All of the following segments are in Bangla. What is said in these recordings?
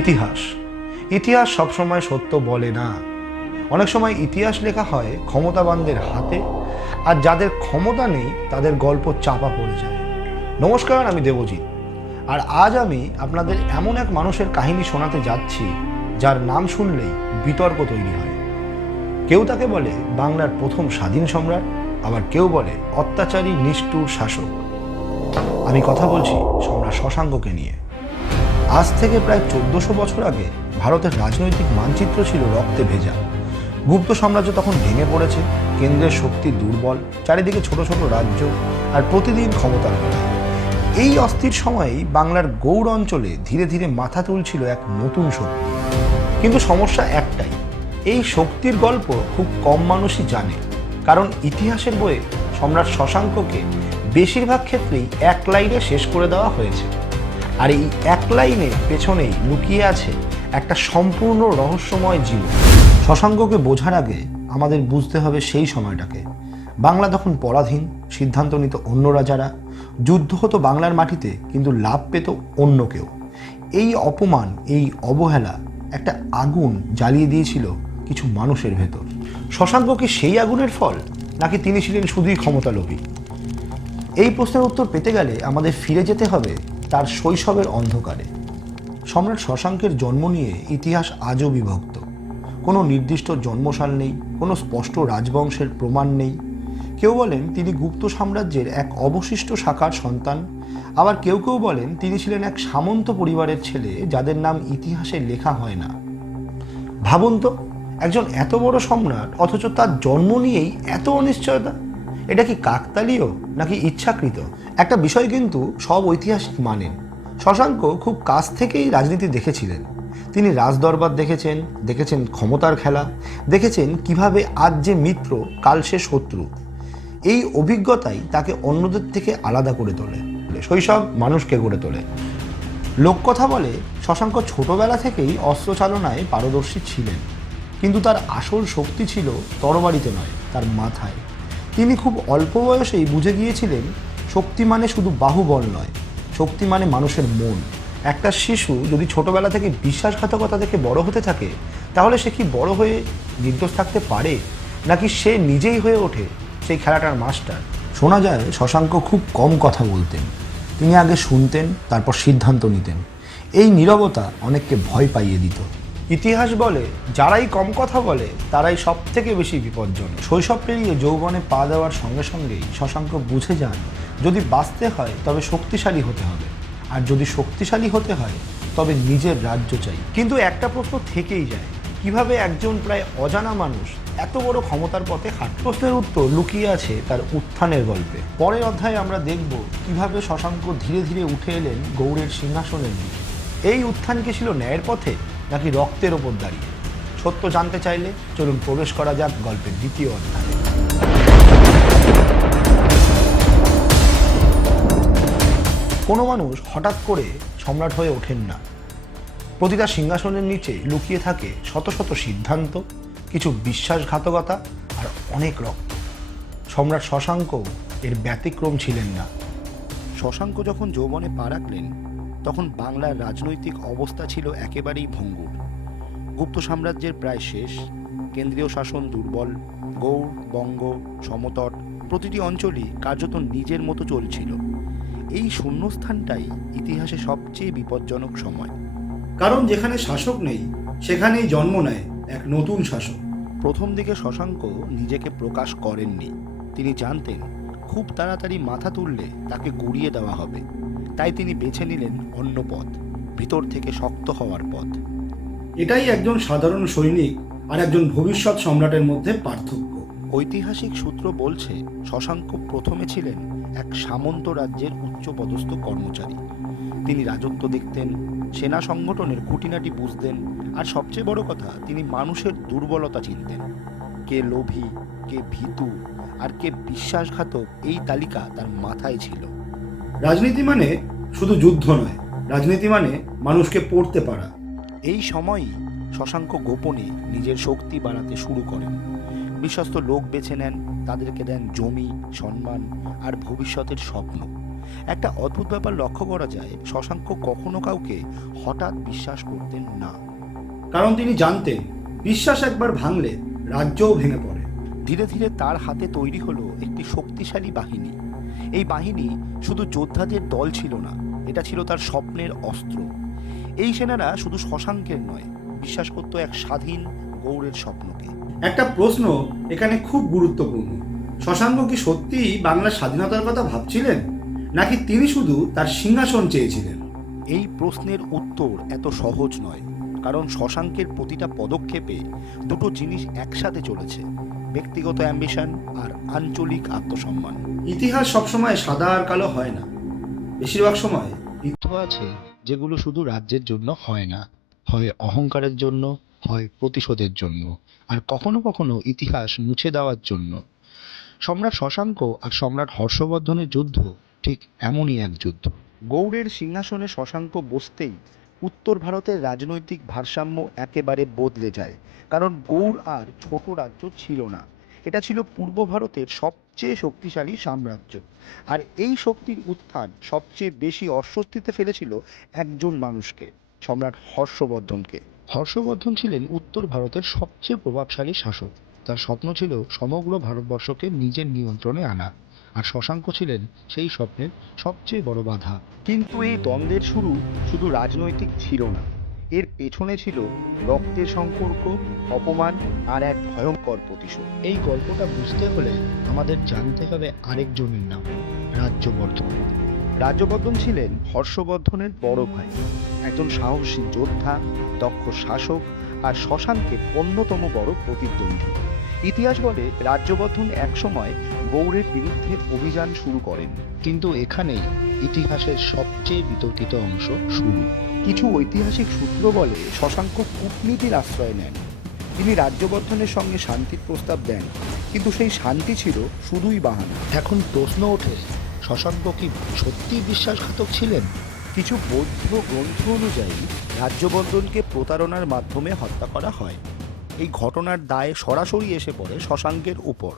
ইতিহাস ইতিহাস সবসময় সত্য বলে না। অনেক সময় ইতিহাস লেখা হয় ক্ষমতাবানদের হাতে, আর যাদের ক্ষমতা নেই তাদের গল্প চাপা পড়ে যায়। নমস্কার, আমি দেবজিৎ, আর আজ আমি আপনাদের এমন এক মানুষের কাহিনী শোনাতে যাচ্ছি যার নাম শুনলেই বিতর্ক তৈরি হয়। কেউ তাকে বলে বাংলার প্রথম স্বাধীন সম্রাট, আবার কেউ বলে অত্যাচারী নিষ্ঠুর শাসক। আমি কথা বলছি সম্রাট শশাঙ্ককে নিয়ে। আজ থেকে প্রায় 1400 বছর আগে ভারতের রাজনৈতিক মানচিত্র ছিল রক্তে ভেজা। গুপ্ত সাম্রাজ্য তখন ভেঙে পড়েছে, কেন্দ্রের শক্তি দুর্বল, চারিদিকে ছোট ছোট রাজ্য আর প্রতিদিন ক্ষমতার লড়াই। এই অস্থির সময়েই বাংলার গৌড় অঞ্চলে ধীরে ধীরে মাথা তুলছিল এক নতুন শক্তি। কিন্তু সমস্যা একটাই, এই শক্তির গল্প খুব কম মানুষই জানে। কারণ ইতিহাসের বইয়ে সম্রাট শশাঙ্ককে বেশিরভাগ ক্ষেত্রেই এক লাইনে শেষ করে দেওয়া হয়েছে, আর এই এক লাইনের পেছনেই লুকিয়ে আছে একটা সম্পূর্ণ রহস্যময় জীবন। শশাঙ্ককে বোঝার আগে আমাদের বুঝতে হবে সেই সময়টাকে। বাংলা তখন পরাধীন, সিদ্ধান্ত নিত অন্য রাজারা, যুদ্ধ হতো বাংলার মাটিতে, কিন্তু লাভ পেত অন্য কেউ। এই অপমান, এই অবহেলা একটা আগুন জ্বালিয়ে দিয়েছিল কিছু মানুষের ভেতর। শশাঙ্ক কি সেই আগুনের ফল, নাকি তিনি ছিলেন শুধুই ক্ষমতালোভী? এই প্রশ্নের উত্তর পেতে গেলে আমাদের ফিরে যেতে হবে তার শৈশবের অন্ধকারে। সম্রাট শশাঙ্কের জন্ম নিয়ে ইতিহাস আজও বিভক্ত। কোনো নির্দিষ্ট জন্মসাল নেই, কোনো স্পষ্ট রাজবংশের প্রমাণ নেই। কেউ বলেন তিনি গুপ্ত সাম্রাজ্যের এক অবশিষ্ট শাখার সন্তান, আবার কেউ কেউ বলেন তিনি ছিলেন এক সামন্ত পরিবারের ছেলে যাদের নাম ইতিহাসে লেখা হয় না। ভাবুন তো, একজন এত বড় সম্রাট, অথচ তার জন্ম নিয়েই এত অনিশ্চয়তা। এটা কি কাকতালীয় নাকি ইচ্ছাকৃত? একটা বিষয় কিন্তু সব ঐতিহাসিক মানেন, শশাঙ্ক খুব কাছ থেকেই রাজনীতি দেখেছিলেন। তিনি রাজদরবার দেখেছেন ক্ষমতার খেলা, দেখেছেন কিভাবে আজ যে মিত্র কাল সে শত্রু। এই অভিজ্ঞতাই তাকে অন্যদের থেকে আলাদা করে তোলে, শৈশব মানুষকে গড়ে তোলে। লোককথা বলে শশাঙ্ক ছোটবেলা থেকেই অস্ত্র চালনায় পারদর্শী ছিলেন, কিন্তু তার আসল শক্তি ছিল তরবারিতে নয়, তার মাথায়। তিনি খুব অল্প বয়সেই বুঝে গিয়েছিলেন শক্তি মানে শুধু বাহুবল নয়, শক্তি মানে মানুষের মন। একটা শিশু যদি ছোটবেলা থেকে বিশ্বাসঘাতকতা থেকে বড় হতে থাকে, তাহলে সে কি বড় হয়ে নির্দোষ থাকতে পারে, নাকি সে নিজেই হয়ে ওঠে সেই খেলাটার মাস্টার? শোনা যায় শশাঙ্ক খুব কম কথা বলতেন। তিনি আগে শুনতেন, তারপর সিদ্ধান্ত নিতেন। এই নীরবতা অনেককে ভয় পাইয়ে দিত। ইতিহাস বলে যারাই কম কথা বলে তারাই সব থেকে বেশি বিপজ্জনক। শৈশব পেরিয়ে যৌবনে পা দেওয়ার সঙ্গে সঙ্গেই শশাঙ্ক বুঝে যান, যদি বাঁচতে হয় তবে শক্তিশালী হতে হবে, আর যদি শক্তিশালী হতে হয় তবে নিজের রাজ্য চাই। কিন্তু একটা প্রশ্ন থেকেই যায়, কিভাবে একজন প্রায় অজানা মানুষ এত বড় ক্ষমতার পথে হাঁটে? প্রশ্নের উত্তর লুকিয়ে আছে তার উত্থানের গল্পে। পরের অধ্যায়ে আমরা দেখব কিভাবে শশাঙ্ক ধীরে ধীরে উঠে এলেন গৌড়ের সিংহাসনের দিকে। এই উত্থান কি ছিল ন্যায়ের পথে, নাকি রক্তের ওপর দাঁড়িয়ে? সত্য জানতে চাইলে চলুন প্রবেশ করা যাক গল্পের দ্বিতীয় অধ্যায়ে। কোনো মানুষ হঠাৎ করে সম্রাট হয়ে ওঠেন না। প্রতিটা সিংহাসনের নিচে লুকিয়ে থাকে শত শত সিদ্ধান্ত, কিছু বিশ্বাসঘাতকতা আর অনেক রক্ত। সম্রাট শশাঙ্ক এর ব্যতিক্রম ছিলেন না। শশাঙ্ক যখন যৌবনে পা রাখলেন, তখন বাংলার রাজনৈতিক অবস্থা ছিল একেবারেই ভঙ্গুর। গুপ্ত সাম্রাজ্যের প্রায় শেষ, কেন্দ্রীয় শাসন দুর্বল, গৌড়, বঙ্গ, সমতট প্রতিটি অঞ্চলই কার্যত নিজের মতো চলছিল। এই শূন্যস্থানটাই ইতিহাসে সবচেয়ে বিপজ্জনক সময়। কারণ যেখানে শাসক নেই সেখানেই জন্ম নেয় এক নতুন শাসক। প্রথম দিকে শশাঙ্ক নিজেকে প্রকাশ করেননি। তিনি জানতেন খুব তাড়াতাড়ি মাথা তুললে তাকে গুড়িয়ে দেওয়া হবে। তাই তিনি বেছে নিলেন অন্য পথ, ভিতর থেকে শক্ত হওয়ার পথ। এটাই একজন সাধারণ সৈনিক আর একজন ভবিষ্যৎ সম্রাটের মধ্যে পার্থক্য। ঐতিহাসিক সূত্র বলছে শশাঙ্ক প্রথমে ছিলেন এক সামন্ত রাজ্যের উচ্চপদস্থ কর্মচারী। তিনি রাজত্ব দেখতেন, সেনা সংগঠনের খুঁটিনাটি বুঝতেন, আর সবচেয়ে বড় কথা, তিনি মানুষের দুর্বলতা চিনতেন। কে লোভী, কে ভীতু, আর কে বিশ্বাসঘাতক, এই তালিকা তার মাথায় ছিল। রাজনীতি মানে শুধু যুদ্ধ নয়, রাজনীতি মানে মানুষকে পড়তে পারা। এই সময়ই শশাঙ্ক গোপনে নিজের শক্তি বাড়াতে শুরু করেন। বিশ্বস্ত লোক বেছে নেন, তাদেরকে দেন জমি, সম্মান আর ভবিষ্যতের স্বপ্ন। একটা অদ্ভুত ব্যাপার লক্ষ্য করা যায়, শশাঙ্ক কখনো কাউকে হঠাৎ বিশ্বাস করতেন না। কারণ তিনি জানতেন বিশ্বাস একবার ভাঙলে রাজ্যও ভেঙে পড়ে। ধীরে ধীরে তার হাতে তৈরি হলো একটি শক্তিশালী বাহিনী। এই বাহিনী শুধু যোদ্ধাদের দল ছিল না, এটা ছিল তার স্বপ্নের অস্ত্র। এই সেনারা শুধু শশাঙ্কের নয়, বিশ্বাস করত এক স্বাধীন গৌড়ের স্বপ্নকে। একটা প্রশ্ন এখানে খুব গুরুত্বপূর্ণ। শশাঙ্ক কি সত্যিই বাংলার স্বাধীনতার কথা ভাবছিলেন, নাকি তিনি শুধু তার সিংহাসন চেয়েছিলেন? এই প্রশ্নের উত্তর এত সহজ নয়, কারণ শশাঙ্কের প্রতিটা পদক্ষেপে দুটো জিনিস একসাথে চলেছে: ব্যক্তিগত অ্যাম্বিশন আর আঞ্চলিক আত্মসম্মান। ইতিহাস সবসময় সাদা আর কালো হয় না। বেশিরভাগ সময় কিছু আছে যেগুলো শুধু রাজ্যের জন্য হয় না, হয় অহংকারের জন্য, হয় প্রতিশোধের জন্য, আর কখনো কখনো ইতিহাস মুছে দেওয়ার জন্য। সম্রাট শশাঙ্ক আর সম্রাট হর্ষবর্ধনের যুদ্ধ ঠিক এমনই এক যুদ্ধ। গৌড়ের সিংহাসনে শশাঙ্ক বসতেই উত্তর ভারতের রাজনৈতিক ভারসাম্য একেবারে বদলে যায়। কারণ গৌড় আর ছোট রাজ্য ছিল না, এটা ছিল পূর্ব ভারতের সবচেয়ে শক্তিশালী সাম্রাজ্য। আর এই শক্তির উত্থান সবচেয়ে বেশি অস্বস্তিতে ফেলেছিল একজন মানুষকে, সম্রাট হর্ষবর্ধনকে। হর্ষবর্ধন ছিলেন উত্তর ভারতের সবচেয়ে প্রভাবশালী শাসক। তার স্বপ্ন ছিল সমগ্র ভারতবর্ষকে নিজের নিয়ন্ত্রণে আনা, আর শশাঙ্ক ছিলেন সেই স্বপ্নের সবচেয়ে বড় বাধা। কিন্তু এই দ্বন্দ্বের শুরু শুধু রাজনৈতিক ছিল না, এর পেছনে ছিল রক্তের সম্পর্ক, অপমান আর এক ভয়ঙ্কর প্রতিশোধ। এই গল্পটা বুঝতে হলে আমাদের জানতে হবে আরেকজনের নাম, রাজ্যবর্ধন। রাজ্যবর্ধন ছিলেন হর্ষবর্ধনের বড় ভাই, একজন সাহসী যোদ্ধা, দক্ষ শাসক, আর শশাঙ্কের অন্যতম বড় প্রতিদ্বন্দ্বী। ইতিহাস বলে রাজ্যবর্ধন একসময় গৌড়ের বিরুদ্ধে অভিযান শুরু করেন, কিন্তু এখানেই ইতিহাসের সবচেয়ে বিতর্কিত অংশ শুরু। কিছু ঐতিহাসিক সূত্র বলে শশাঙ্ক কূটনীতির আশ্রয় নেন। তিনি রাজ্যবর্ধনের সঙ্গে শান্তির প্রস্তাব দেন, কিন্তু সেই শান্তি ছিল শুধুই বাহানা। এখন প্রশ্ন ওঠে, শশাঙ্ক কি সত্যিই বিশ্বাসঘাতক ছিলেন? কিছু বৌদ্ধ গ্রন্থ অনুযায়ী রাজ্যবর্ধনকে প্রতারণার মাধ্যমে হত্যা করা হয়। এই ঘটনার দায় সরাসরি এসে পড়ে শশাঙ্কের উপর।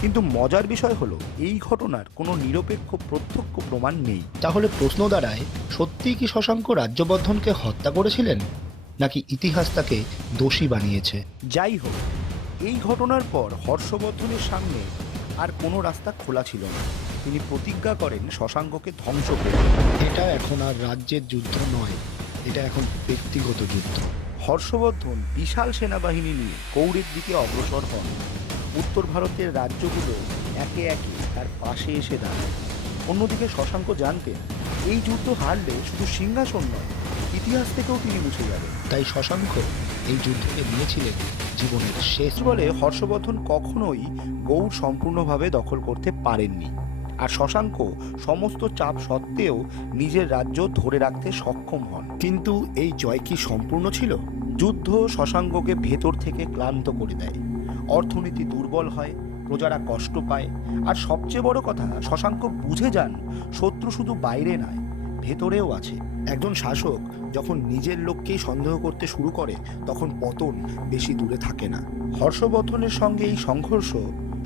কিন্তু মজার বিষয় হলো, এই ঘটনার কোনো নিরপেক্ষ প্রত্যক্ষ প্রমাণ নেই। তাহলে প্রশ্ন দাঁড়ায়, সত্যিই কি শশাঙ্ক রাজ্যবর্ধনকে হত্যা করেছিলেন, নাকি ইতিহাস তাকে দোষী বানিয়েছে? যাই হোক, এই ঘটনার পর হর্ষবর্ধনের সামনে আর কোনো রাস্তা খোলা ছিল না। তিনি প্রতিজ্ঞা করেন শশাঙ্ককে ধ্বংস করবেন। এটা এখন আর রাজ্যের যুদ্ধ নয়, এটা এখন ব্যক্তিগত যুদ্ধ। হর্ষবর্ধন বিশাল সেনাবাহিনী নিয়ে গৌড়ের দিকে অগ্রসর হন। উত্তর ভারতের রাজ্যগুলো একে একে তার পাশে এসে দাঁড়ায়। অন্যদিকে শশাঙ্ক জানতেন, এই যুদ্ধ হারলে শুধু সিংহাসন নয়, ইতিহাস থেকেও তিনি মুছে যাবেন। তাই শশাঙ্ক এই যুদ্ধকে নিয়েছিলেন জীবনের শেষ বলে। হর্ষবর্ধন কখনোই গৌড় সম্পূর্ণভাবে দখল করতে পারেননি, আর শশাঙ্ক সমস্ত চাপ সত্ত্বেও নিজের রাজ্য ধরে রাখতে সক্ষম হন। কিন্তু এই জয় কি সম্পূর্ণ ছিল? যুদ্ধ শশাঙ্ককে ভেতর থেকে ক্লান্ত করে দেয়। অর্থনীতি দুর্বল হয়, প্রজারা কষ্ট পায়, আর সবচেয়ে বড় কথা, শশাঙ্ক বুঝে যান শত্রু শুধু বাইরে নয়, ভেতরেও আছে। একজন শাসক যখন নিজের লোককেই সন্দেহ করতে শুরু করে, তখন পতন বেশি দূরে থাকে না। হর্ষবর্ধনের সঙ্গে এই সংঘর্ষ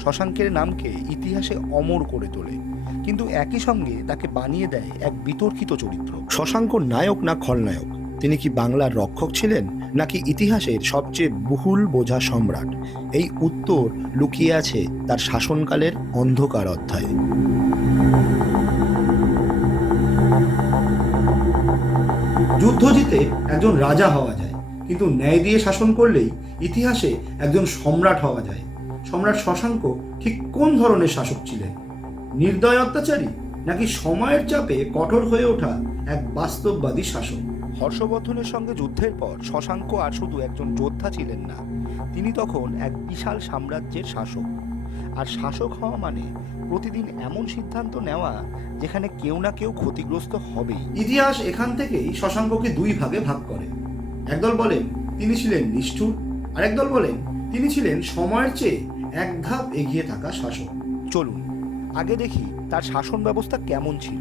শশাঙ্কের নামকে ইতিহাসে অমর করে তোলে, কিন্তু একই সঙ্গে তাকে বানিয়ে দেয় এক বিতর্কিত চরিত্র। শশাঙ্ক নায়ক না খলনায়ক? তিনি কি বাংলার রক্ষক ছিলেন, নাকি ইতিহাসের সবচেয়ে বহুল বোঝা সম্রাট? এই উত্তর লুকিয়ে আছে তার শাসনকালের অন্ধকার অধ্যায়ে। যুদ্ধ জিতে একজন রাজা হওয়া যায়, কিন্তু ন্যায় দিয়ে শাসন করলেই ইতিহাসে একজন সম্রাট হওয়া যায়। সম্রাট শশাঙ্ক ঠিক কোন ধরনের শাসক ছিলেন? নির্দয় অত্যাচারী, নাকি সময়ের চাপে কঠোর হয়ে ওঠা এক বাস্তববাদী শাসক? হর্ষবর্ধনের সঙ্গে যুদ্ধের পর শশাঙ্ক আর শুধু একজন যোদ্ধা ছিলেন না, তিনি তখন এক বিশাল সাম্রাজ্যের শাসক। আর শাসক হওয়া মানে প্রতিদিন এমন সিদ্ধান্ত নেওয়া যেখানে কেউ না কেউ ক্ষতিগ্রস্ত হবেই। ইতিহাস এখান থেকেই শশাঙ্ককে দুই ভাগে ভাগ করে। একদল বলেন তিনি ছিলেন নিষ্ঠুর, আর একদল বলেন তিনি ছিলেন সময়ের চেয়ে এক ধাপ এগিয়ে থাকা শাসক। চলুন আগে দেখি তার শাসন ব্যবস্থা কেমন ছিল।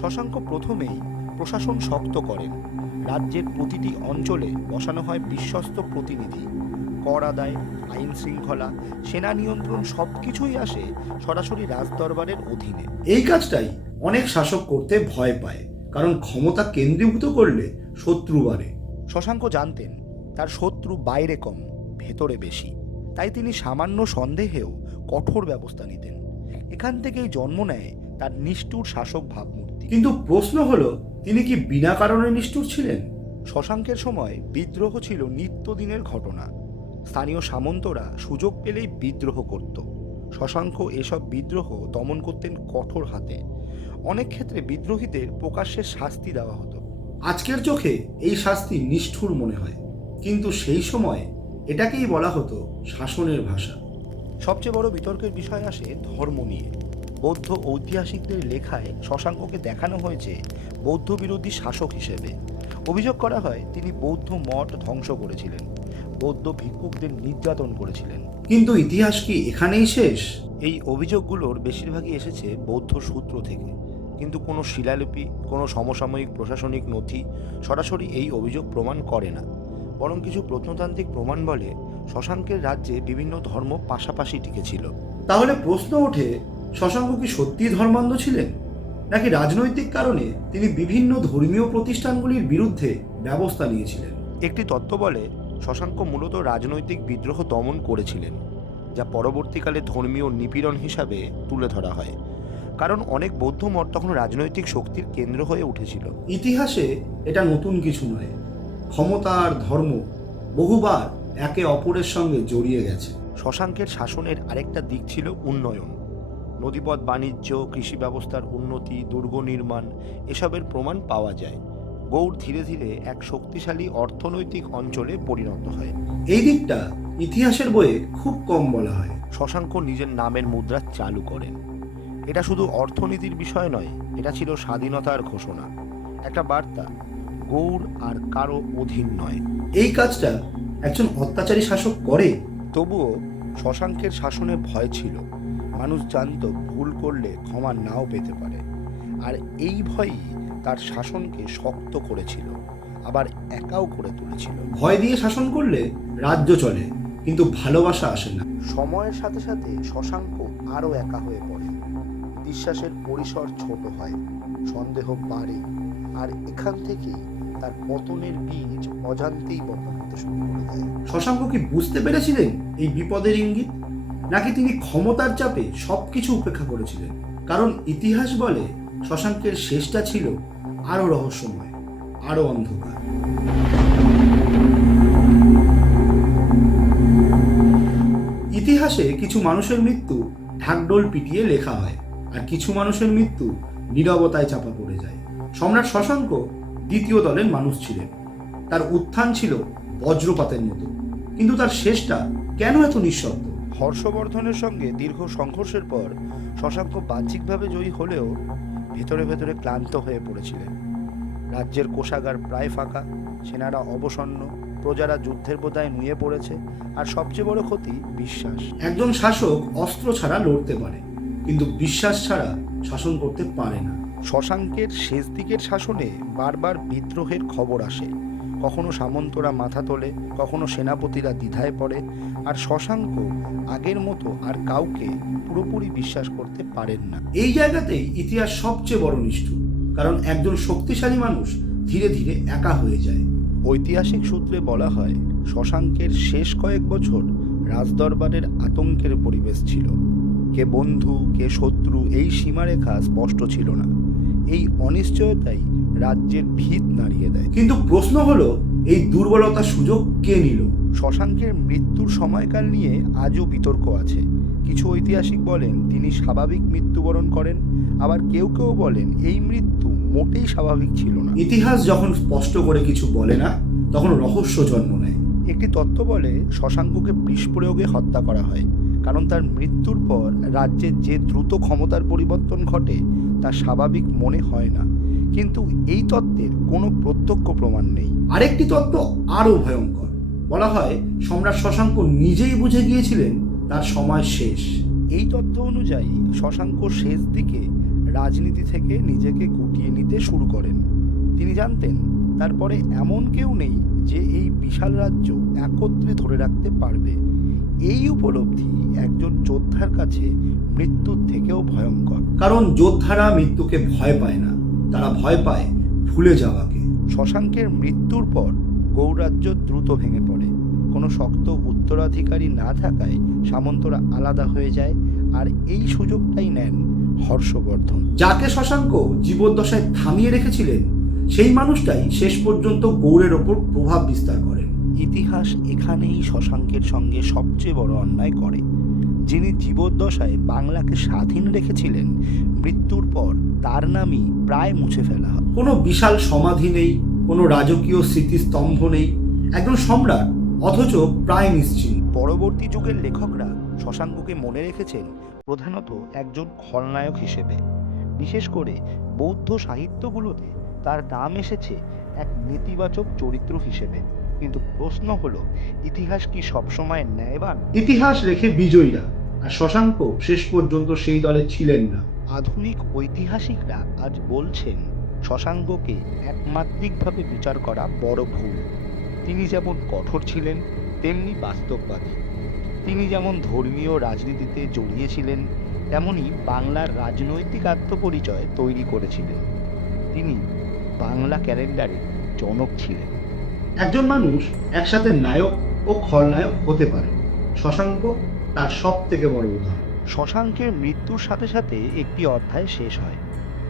শশাঙ্ক প্রথমেই প্রশাসন শক্ত করেন। রাজ্যের প্রতিটি অঞ্চলে বসানো হয় বিশ্বস্ত প্রতিনিধি। কর আদায়, আইন শৃঙ্খলা, সেনা নিয়ন্ত্রণ সবকিছুই আসে সরাসরি রাজদরবারের অধীনে। এই কাজটাই অনেক শাসক করতে ভয় পায়, কারণ ক্ষমতা কেন্দ্রীভূত করলে শত্রু বাড়ে। শশাঙ্ক জানতেন তার শত্রু বাইরে কম, ভেতরে বেশি, তাই তিনি সামান্য সন্দেহেও কঠোর ব্যবস্থা নিতেন। এখান থেকেই জন্ম নেয় তার নিষ্ঠুর শাসক ভাবমূর্তি। কিন্তু প্রশ্ন হলো, তিনি কি বিনা কারণে নিষ্ঠুর ছিলেন? শশাঙ্কের সময় বিদ্রোহ ছিল নিত্যদিনের ঘটনা। স্থানীয় সামন্তরা সুযোগ পেলেই বিদ্রোহ করত। শশাঙ্ক এসব বিদ্রোহ দমন করতেন কঠোর হাতে। অনেক ক্ষেত্রে বিদ্রোহীদের প্রকাশ্যে শাস্তি দেওয়া হতো। আজকের চোখে এই শাস্তি নিষ্ঠুর মনে হয়, কিন্তু সেই সময় এটাকেই বলা হতো শাসনের ভাষা। সবচেয়ে বড় বিতর্কের বিষয় আসে ধর্ম নিয়ে। বৌদ্ধ ঐতিহাসিকদের লেখায় শশাঙ্ককে দেখানো হয়েছে বৌদ্ধ বিরোধী শাসক হিসেবে। অভিযোগ করা হয় তিনি বৌদ্ধ মঠ ধ্বংস করেছিলেন, বৌদ্ধ ভিক্ষুকদের নির্যাতন করেছিলেন। কিন্তু ইতিহাস কি এখানেই শেষ? এই অভিযোগগুলোর বেশিরভাগই এসেছে বৌদ্ধ সূত্র থেকে, কিন্তু কোনো শিলালিপি, কোনো সমসাময়িক প্রশাসনিক নথি সরাসরি এই অভিযোগ প্রমাণ করে না। বরং কিছু প্রত্নতান্ত্রিক প্রমাণ বলে শশাঙ্কের রাজ্যে বিভিন্ন ধর্ম পাশাপাশি টিকেছিল। তাহলে প্রশ্ন ওঠে, শশাঙ্ক কি সত্যিই ধর্মান্ধ ছিলেন, নাকি রাজনৈতিক কারণে তিনি বিভিন্ন ধর্মীয় প্রতিষ্ঠানগুলির বিরুদ্ধে ব্যবস্থা নিয়েছিলেন? একটি তত্ত্ব বলে শশাঙ্ক মূলত রাজনৈতিক বিদ্রোহ দমন করেছিলেন, যা পরবর্তীকালে ধর্মীয় নিপীড়ন হিসাবে তুলে ধরা হয়, কারণ অনেক বৌদ্ধ মঠ তখন রাজনৈতিক শক্তির কেন্দ্র হয়ে উঠেছিল। ইতিহাসে এটা নতুন কিছু নয়। ক্ষমতা আর ধর্ম বহুবার একে অপরের সঙ্গে জড়িয়ে গেছে। শশাঙ্কের শাসনের আরেকটা দিক ছিল উন্নয়ন। নদীপথ বাণিজ্য, কৃষি ব্যবস্থার উন্নতি, দুর্গ নির্মাণ, এসবের প্রমাণ পাওয়া যায়। গৌড় ধীরে ধীরে এক শক্তিশালী অর্থনৈতিক অঞ্চলে পরিণত হয়। এই দিকটা ইতিহাসের বইয়ে খুব কম বলা হয়। শশাঙ্ক নিজের নামের মুদ্রা চালু করেন। এটা শুধু অর্থনীতির বিষয় নয়, এটা ছিল স্বাধীনতার ঘোষণা, একটা বার্তা, গৌড় আর কারো অধীন নয়। এই কাজটা একজন অত্যাচারী শাসক করে। তবুও শশাঙ্কের শাসনে ভয় ছিল। মানুষ জানত ভুল করলে ক্ষমা নাও পেতে পারে, আর এই ভয়ই তার শাসনকে শক্ত করেছিল, আবার একাও করে তুলেছিল। ভয় দিয়ে শাসন করলে রাজ্য চলে, কিন্তু ভালোবাসা আসে না। সময়ের সাথে সাথে শশাঙ্ক আরও একা হয়ে পড়ে। বিশ্বাসের পরিসর ছোট হয়, সন্দেহ বাড়ে, আর এখান থেকেই তার পতনের বীজ অজান্তেই বপন হতে শুরু করে দেয়। শশাঙ্ক কি বুঝতে পেরেছিলেন এই বিপদের ইঙ্গিত, নাকি তিনি ক্ষমতার চাপে সবকিছু উপেক্ষা করেছিলেন? কারণ ইতিহাস বলে শশাঙ্কের শেষটা ছিল আরো রহস্যময়, আরো অন্ধকার। ইতিহাসে কিছু মানুষের মৃত্যু ঢাকঢোল পিটিয়ে লেখা হয়, আর কিছু মানুষের মৃত্যু নীরবতায় চাপা পড়ে যায়। সম্রাট শশাঙ্ক দ্বিতীয় দলের মানুষ ছিলেন। তার উত্থান ছিল বজ্রপাতের মতো, কিন্তু তার শেষটা কেন এত নিঃশব্দ? হর্ষবর্ধনের সঙ্গে দীর্ঘ সংঘর্ষের পর শশাঙ্ক বাহ্যিকভাবে জয়ী হলেও ভেতরে ভেতরে ক্লান্ত হয়ে পড়েছিলেন। রাজ্যের কোষাগার প্রায় ফাঁকা, সেনারা অবসন্ন, প্রজারা যুদ্ধের বোঝায় নুয়ে পড়েছে, আর সবচেয়ে বড় ক্ষতি বিশ্বাস। একজন শাসক অস্ত্র ছাড়া লড়তে পারে, কিন্তু বিশ্বাস ছাড়া শাসন করতে পারে না। শশাঙ্কের শেষ দিকের শাসনে বারবার বিদ্রোহের খবর আসে। কখনো সামন্তরা মাথা তোলে, কখনো সেনাপতিরা দ্বিধায় পড়ে, আর শশাঙ্ক আগের মতো আর কাউকে পুরোপুরি বিশ্বাস করতে পারেন না। এই জায়গাতেই ইতিহাস সবচেয়ে বড় নিষ্ঠুর, কারণ একজন শক্তিশালী মানুষ ধীরে ধীরে একা হয়ে যায়। ঐতিহাসিক সূত্রে বলা হয় শশাঙ্কের শেষ কয়েক বছর রাজদরবারের আতঙ্কের পরিবেশ ছিল। কে বন্ধু, কে শত্রু, এই সীমারেখা স্পষ্ট ছিল না। এই অনিশ্চয়তাই রাজ্যের ভিত নাড়িয়ে দেয়। কিন্তু প্রশ্ন হলো, এই দুর্বলতার সুযোগ কে নিল? শশাঙ্কের মৃত্যুর সময়কাল নিয়ে আজও বিতর্ক আছে। কিছু ঐতিহাসিক বলেন তিনি স্বাভাবিক মৃত্যুবরণ করেন, আবার কেউ কেউ বলেন এই মৃত্যু মোটেই স্বাভাবিক ছিল না। ইতিহাস যখন স্পষ্ট করে কিছু বলে না, তখন রহস্য জন্ম নেয়। একটি তত্ত্ব বলে শশাঙ্ককে বিষ প্রয়োগে হত্যা করা হয়, কারণ তার মৃত্যুর পর রাজ্যের যে দ্রুত ক্ষমতার পরিবর্তন ঘটে তা স্বাভাবিক মনে হয় না। কিন্তু এই তত্ত্বের কোনো প্রত্যক্ষ প্রমাণ নেই। আরেকটি তত্ত্ব আরও ভয়ঙ্কর। বলা হয় সম্রাট শশাঙ্ক নিজেই বুঝে গিয়েছিলেন তার সময় শেষ। এই তথ্য অনুযায়ী শশাঙ্ক শেষ দিকে রাজনীতি থেকে নিজেকে গুটিয়ে নিতে শুরু করেন। তিনি জানতেন তারপরে এমন কেউ নেই যে এই বিশাল রাজ্য একত্রে ধরে রাখতে পারবে। এই উপলব্ধি একজন যোদ্ধার কাছে মৃত্যুর থেকেও ভয়ঙ্কর। কারণ যোদ্ধারা মৃত্যুকে ভয় পায় না, তারা ভয় পায় ভুলে যাওয়াকে। শশাঙ্কের মৃত্যুর পর গৌরাজ্য দ্রুত ভেঙে পড়ে। কোনো শক্ত উত্তরাধিকারী না থাকায় সামন্তরা আলাদা হয়ে যায়, আর এই সুযোগটাই নেন হর্ষবর্ধন। যাকে শশাঙ্ক জীবদ্দশায় থামিয়ে রেখেছিলেন, সেই মানুষটাই শেষ পর্যন্ত গৌড়ের ওপর প্রভাব বিস্তার করেন। ইতিহাস এখানেই শশাঙ্কের সঙ্গে সবচেয়ে বড় অন্যায় করে। যিনি জীবদ্দশায় বাংলাকে স্বাধীন রেখেছিলেন, মৃত্যুর পর তার নামই প্রায় মুছে ফেলা হয়। কোনো বিশাল সমাধি নেই, কোনো রাজকীয় স্মৃতিস্তম্ভ নেই, একজন সম্রাট অথচ প্রায় নিশ্চিন্ত। পরবর্তী যুগের লেখকরা শশাঙ্ককে মনে রেখেছেন প্রধানত একজন খলনায়ক হিসেবে। বিশেষ করে বৌদ্ধ সাহিত্যগুলোতে তার নাম এসেছে এক নেতিবাচক চরিত্র হিসেবে। কিন্তু প্রশ্ন হলো, ইতিহাস কি সবসময় ন্যায়বান? ইতিহাস রেখে বিজয়ীরা, আর শশাঙ্ক শেষ পর্যন্ত সেই দলে ছিলেন না। আধুনিক ঐতিহাসিকরা আজ বলছেন শশাঙ্ককে একমাত্রিকভাবে বিচার করা বড় ভুল। তিনি যেমন কঠোর ছিলেন তেমনি বাস্তববাদী। তিনি যেমন ধর্মীয় রাজনীতিতে জড়িয়েছিলেন, তেমনি বাংলার রাজনৈতিক আত্মপরিচয় তৈরি করেছিলেন। তিনি বাংলা ক্যালেন্ডারে জনক ছিলেন। একজন মানুষ একসাথে নায়ক ও খলনায়ক হতে পারে, শশাঙ্ক তার সব থেকে বড় উদাহরণ। শশাঙ্কের মৃত্যুর সাথে সাথে একটি অধ্যায় শেষ হয়,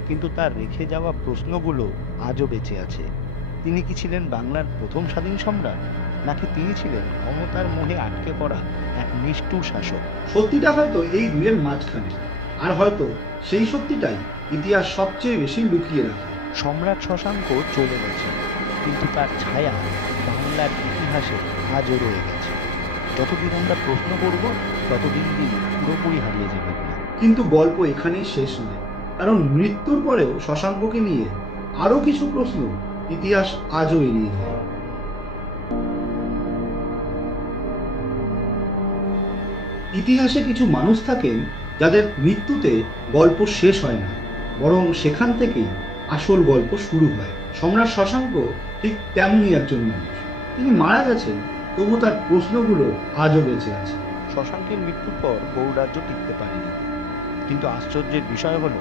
কিন্তু তার রেখে যাওয়া প্রশ্নগুলো আজও বেঁচে আছে। তিনি কি ছিলেন বাংলার প্রথম স্বাধীন সম্রাট, নাকি তিনি ছিলেন ক্ষমতার মোহে আটকে পড়া এক নিষ্ঠুর শাসক? সত্যিটা হয়তো এই দুয়ের মাঝখানে, আর হয়তো সেই সত্যিটাই ইতিহাস সবচেয়ে বেশি লুকিয়ে রাখে। সম্রাট শশাঙ্ক চলে গেছে, কিন্তু তার ছায়া বাংলার ইতিহাসে আজও রয়ে গেছে। যতদিন আমরা প্রশ্ন করব, ততদিন তিনি পুরোপুরি হারিয়ে যাবেন না। কিন্তু গল্প এখানেই শেষ নয়, কারণ মৃত্যুর পরেও শশাঙ্ককে নিয়ে আরো কিছু প্রশ্ন ইতিহাস আজও এড়িয়ে যায়। ইতিহাসে কিছু মানুষ থাকেন যাদের মৃত্যুতে গল্প শেষ হয় না, বরং সেখান থেকেই আসল গল্প শুরু হয়। সম্রাট শশাঙ্ক ঠিক তেমনই একজন মানুষ। তিনি মারা গেছেন, তবু তার প্রশ্নগুলো আজও বেঁচে আছে। শশাঙ্কের মৃত্যুর পর গৌড় রাজ্য টিকতে পারেনি, কিন্তু আশ্চর্যের বিষয় হলো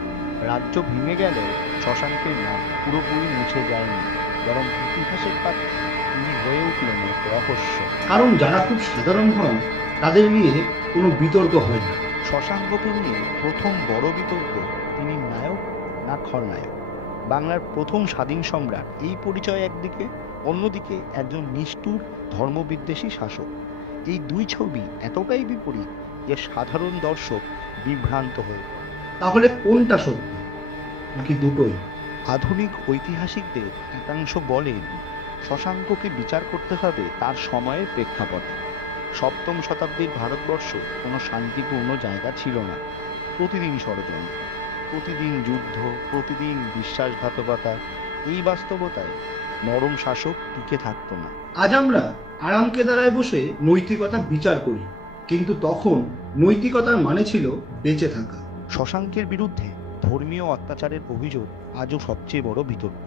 রাজ্য ভেঙে গেলেও শশাঙ্কের নাম পুরোপুরি মুছে যায়নি, বরং ইতিহাসের পাত্রে তিনি হয়ে উঠলেন এক রহস্য। কারণ যারা খুব সাধারণ হন, তাদের নিয়ে কোনো বিতর্ক হয় না। শশাঙ্ককে নিয়ে প্রথম বড় বিতর্ক, তিনি নায়ক না খলনায়ক। বাংলার প্রথম স্বাধীন সম্রাট, এই পরিচয় একদিকে, অন্যদিকে একজন নিষ্ঠুর ধর্মবিদ্বেষী শাসক। এই দুই ছবি এতটাই বিপরীত যে সাধারণ দর্শক বিভ্রান্ত হয়ে পড়ে। তাহলে কোনটা সত্যি, নাকি দুটোই? আধুনিক ঐতিহাসিকদের একাংশ বলেন শশাঙ্ককে বিচার করতে হবে তার সময়ের প্রেক্ষাপটে। সপ্তম শতাব্দীর ভারতবর্ষ কোনো শান্তিপূর্ণ জায়গা ছিল না। প্রতিদিন ষড়যন্ত্র, প্রতিদিন যুদ্ধ, প্রতিদিন বিশ্বাসঘাতকতা। এই বাস্তবতায় নরম শাসক টিকে থাকতো না। আজ আমরা আরাম কেদারায় বসে নৈতিকতা বিচার করি, কিন্তু তখন নৈতিকতার মানে ছিল বেঁচে থাকা। শশাঙ্কের বিরুদ্ধে ধর্মীয় অত্যাচারের অভিযোগ আজও সবচেয়ে বড় বিতর্ক।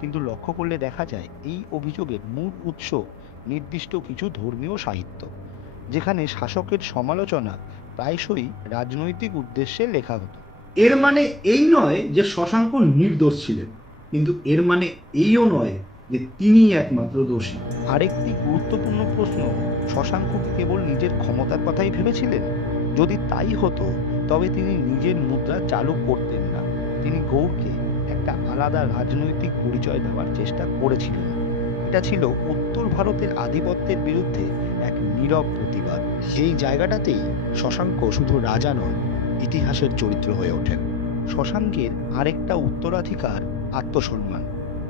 কিন্তু লক্ষ্য করলে দেখা যায় এই অভিযোগের মূল উৎস নির্দিষ্ট কিছু ধর্মীয় সাহিত্য, যেখানে শাসকের সমালোচনা প্রায়শই রাজনৈতিক উদ্দেশ্যে লেখা হতো। এর মানে এই নয় যে শশাঙ্ক নির্দোষ ছিলেন, কিন্তু এর মানে এইও নয় যে তিনি একমাত্র দোষী। আরেকটি গুরুত্বপূর্ণ প্রশ্ন, শশাঙ্ক কি কেবল নিজের ক্ষমতার কথাই ভেবেছিলেন? যদি তাই হতো, তবে তিনি নিজের মুদ্রা চালু করতেন না। তিনি গৌড়কে একটা আলাদা রাজনৈতিক পরিচয় দেওয়ার চেষ্টা করেছিলেন। এটা ছিল উত্তর ভারতের আধিপত্যের বিরুদ্ধে এক নীরব প্রতিবাদ। এই জায়গাটাতেই শশাঙ্ক শুধু রাজা নন, ইতিহাসের চরিত্র হয়ে ওঠেন। শশাঙ্কের আরেকটা উত্তরাধিকার আত্মসম্মান।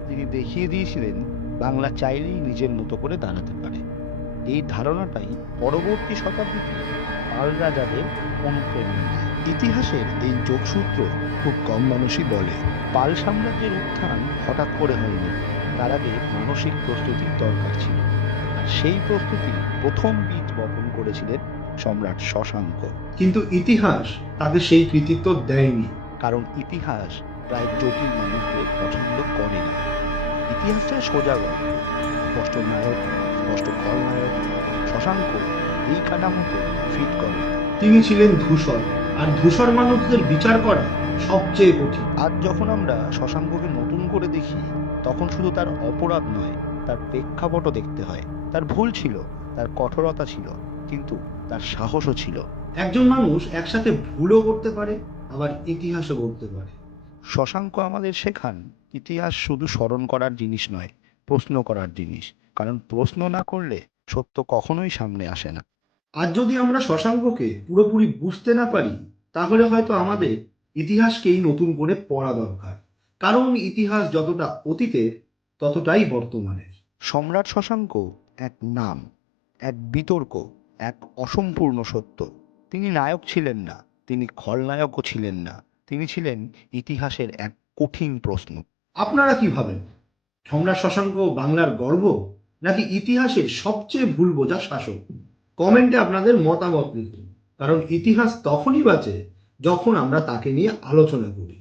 তিনি দেখিয়ে দিয়েছিলেন বাংলা চাইলেই নিজের মতো করে দাঁড়াতে পারে। এই ধারণাটাই পরবর্তী শতাব্দীতে পাল রাজাদের অনুপ্রেরণা দেয়। ইতিহাসের এই যোগসূত্র খুব কম মানুষই বলে। পাল সাম্রাজ্যের উত্থান হঠাৎ করে হয়নি, তার আগে মানসিক প্রস্তুতির দরকার ছিল। আর সেই প্রস্তুতি প্রথম বীজ বপন করেছিলেন সম্রাট শশাঙ্ক। কিন্তু ইতিহাস তাকে সেই কৃতিত্ব দেয়নি। কারণ ইতিহাস প্রায় জটিল মানুষদের পছন্দ করে না। ইতিহাসটা সোজা গল্প, স্পষ্ট নায়ক, স্পষ্ট খলনায়ক। শশাঙ্ক এই কাঠামোতে ফিট করে না। তিনি ছিলেন ধূসর, আর ধূসর মানুষদের বিচার করা সবচেয়ে কঠিন। আজ যখন আমরা শশাঙ্ককে নতুন করে দেখি, তখন শুধু তার অপরাধ নয়, তার প্রেক্ষাপটও দেখতে হয়। তার ভুল ছিল, তার কঠোরতা ছিল, কিন্তু তার সাহসও ছিল। একজন মানুষ একসাথে ভুলও করতে পারে, আবার ইতিহাসও গড়তে পারে। শশাঙ্ক আমাদের শেখান, ইতিহাস শুধু স্মরণ করার জিনিস নয়, প্রশ্ন করার জিনিস। কারণ প্রশ্ন না করলে সত্য কখনোই সামনে আসে না। আজ যদি আমরা শশাঙ্ককে পুরোপুরি বুঝতে না পারি, তাহলে হয়তো আমাদের ইতিহাসকেই নতুন করে পড়া দরকার। কারণ ইতিহাস যতটা অতীতের, ততটাই বর্তমানের। সম্রাট শশাঙ্ক এক নাম, এক বিতর্ক, এক অসম্পূর্ণ সত্য। তিনি নায়ক ছিলেন না, তিনি খলনায়কও ছিলেন না, তিনি ছিলেন ইতিহাসের এক কঠিন প্রশ্ন। আপনারা কি ভাবেন, সম্রাট শশাঙ্ক বাংলার গর্ব, নাকি ইতিহাসের সবচেয়ে ভুল বোঝা শাসক? কমেন্টে আপনাদের মতামত লিখুন, কারণ ইতিহাস তখনই বাঁচে যখন আমরা তাকে নিয়ে আলোচনা করি।